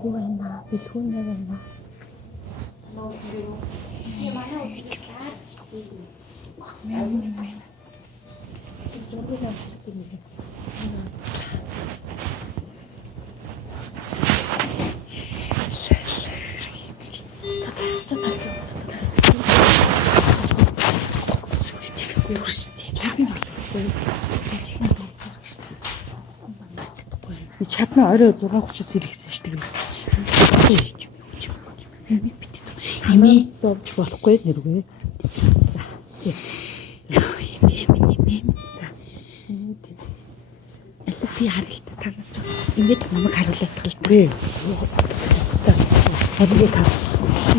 Бэлгүү байна. Бэлгүү нэ байна. Чадна орой 6:30-аас ирэхсэн шүү дээ. Имээ болж болохгүй нэргүй. Аль би харалт танаж имэд намайг харуулах талтай. Харин та.